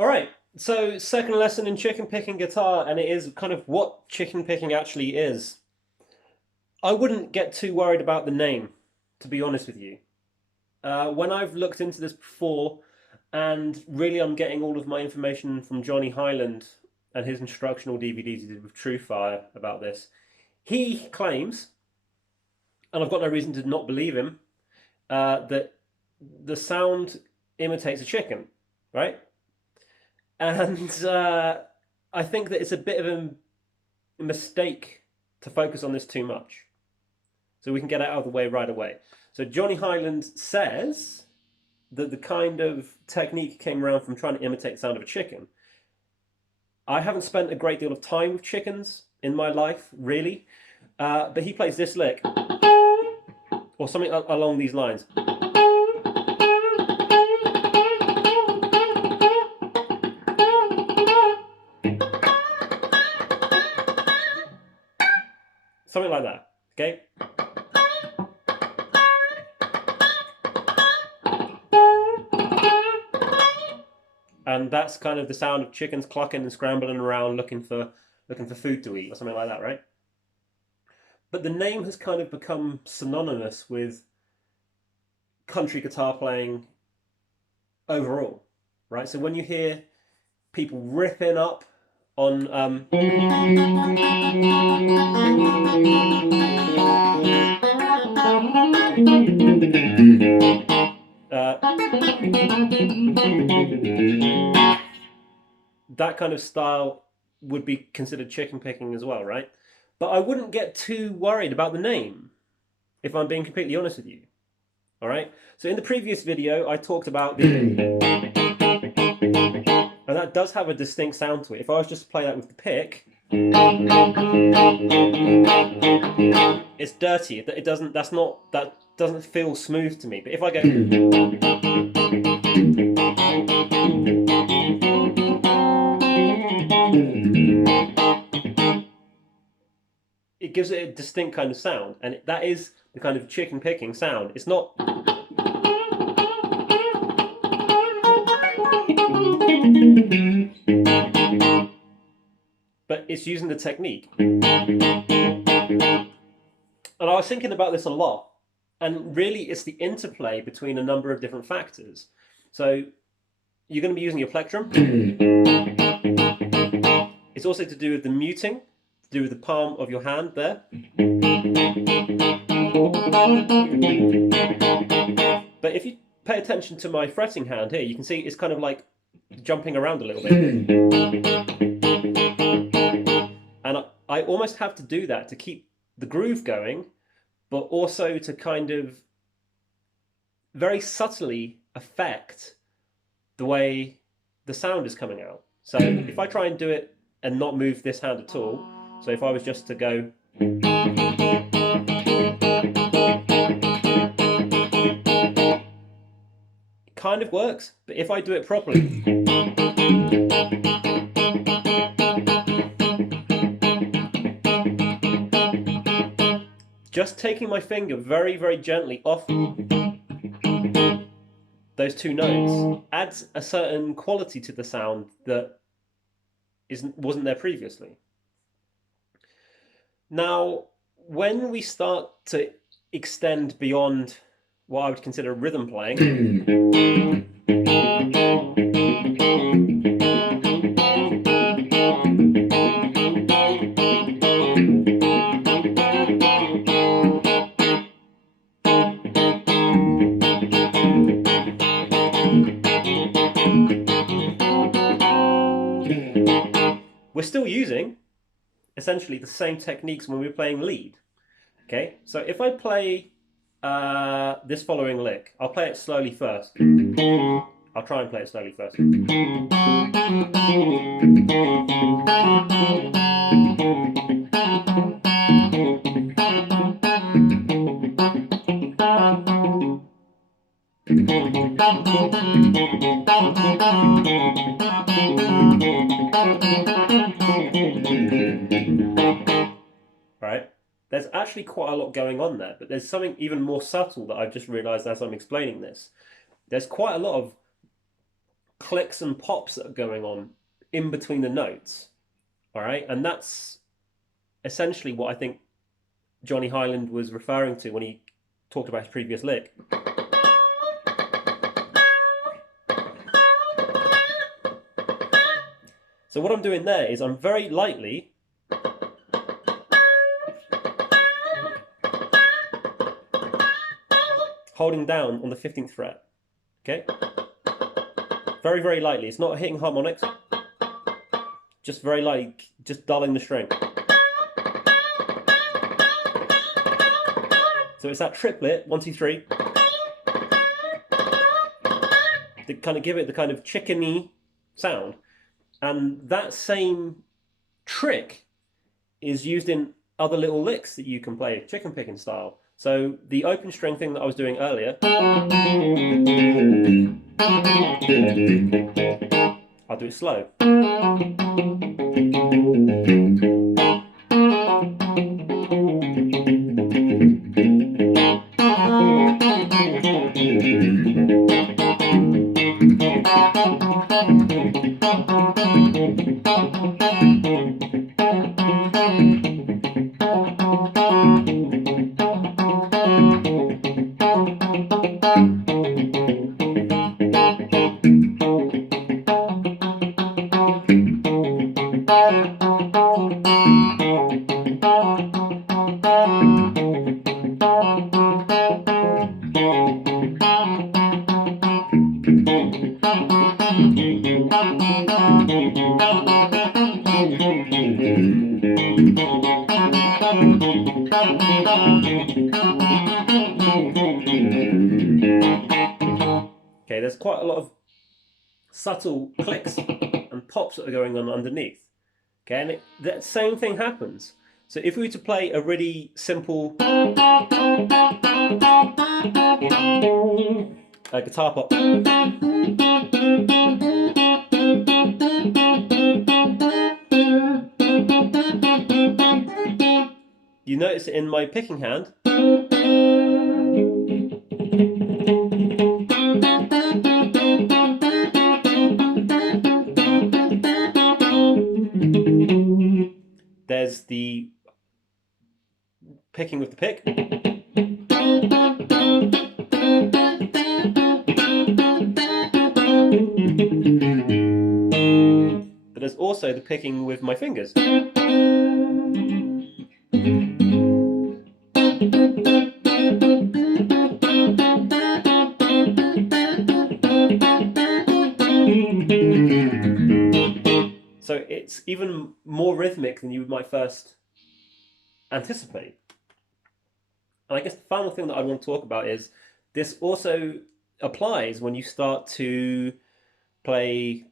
All right. So, second lesson in chicken picking guitar, and it is kind of what chicken picking actually is. I wouldn't get too worried about the name, to be honest with you. When I've looked into this before, and really I'm getting all of my information from Johnny Highland and his instructional DVDs he did with Truefire about this. He claims, and I've got no reason to not believe him, that the sound imitates a chicken, right? And I think that it's a bit of a mistake to focus on this too much. So we can get it out of the way right away. So Johnny Highland says that the kind of technique came around from trying to imitate the sound of a chicken. I haven't spent a great deal of time with chickens in my life, really, but he plays this lick, or something along these lines. Something like that, okay? And that's kind of the sound of chickens clucking and scrambling around looking for food to eat or something like that, right? But the name has kind of become synonymous with country guitar playing overall, right? So when you hear people ripping up on that kind of style would be considered chicken picking as well, right? But I wouldn't get too worried about the name, if I'm being completely honest with you. All right. So in the previous video, I talked about the, and that does have a distinct sound to it. If I was just to play that with the pick, it's dirty. It doesn't. That's not. That doesn't feel smooth to me. But if I go, it gives it a distinct kind of sound, and that is the kind of chicken picking sound. It's not. But it's using the technique. And I was thinking about this a lot, and really it's the interplay between a number of different factors. So you're going to be using your plectrum. It's also to do with the muting, to do with the palm of your hand there. But if you pay attention to my fretting hand here, you can see it's kind of like jumping around a little bit. And I almost have to do that to keep the groove going, but also to kind of very subtly affect the way the sound is coming out. So if I try and do it and not move this hand at all, so if I was just to go, it kind of works, but if I do it properly, just taking my finger very, very gently off those two notes adds a certain quality to the sound that wasn't there previously. Now, when we start to extend beyond what I would consider rhythm playing, we're still using essentially the same techniques when we're playing lead. Okay, so if I play this following lick, I'll play it slowly first. I'll try and play it slowly first. Right? There's actually quite a lot going on there, but there's something even more subtle that I've just realized as I'm explaining this. There's quite a lot of clicks and pops that are going on in between the notes. All right, and that's essentially what I think Johnny Highland was referring to when he talked about his previous lick. So what I'm doing there is I'm very lightly holding down on the 15th fret. Okay? Very, very lightly. It's not hitting harmonics. Just very light, just dulling the string. So it's that triplet, 1, 2, 3. To kind of give it the kind of chickeny sound. And that same trick is used in other little licks that you can play, chicken picking style. So the open string thing that I was doing earlier, I'll do it slow. Okay, there's quite a lot of subtle clicks and pops that are going on underneath. Okay, and that same thing happens. So if we were to play a really simple guitar pop, you notice it in my picking hand. There's the picking with the pick. But there's also the picking with my fingers. So it's even more rhythmic than you might first anticipate. And I guess the final thing that I want to talk about is this also applies when you start to play,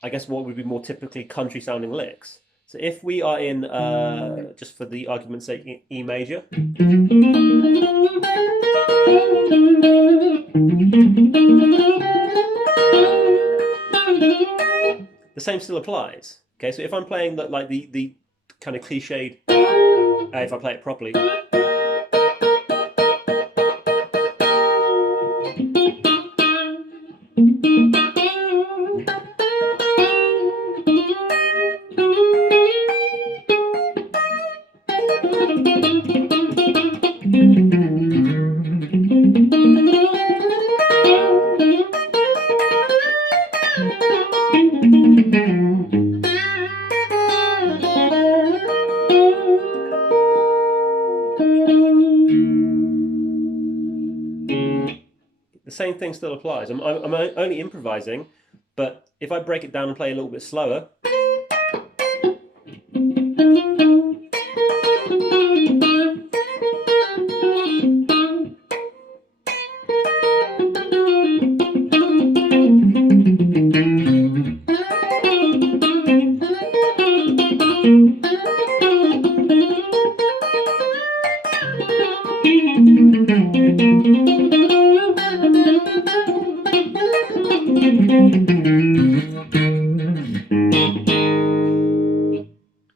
I guess, what would be more typically country sounding licks. So if we are in, just for the argument's sake, E major. The same still applies. Okay, so if I'm playing like the kind of cliched, if I play it properly. The same thing still applies. I'm only improvising, but if I break it down and play a little bit slower,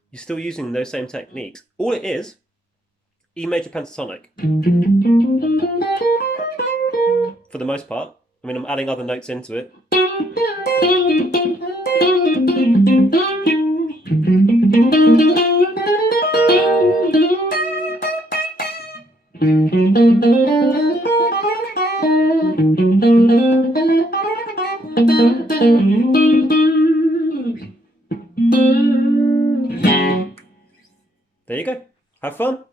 you're still using those same techniques. All it is, E major pentatonic. For the most part. I mean, I'm adding other notes into it. There you go. Have fun.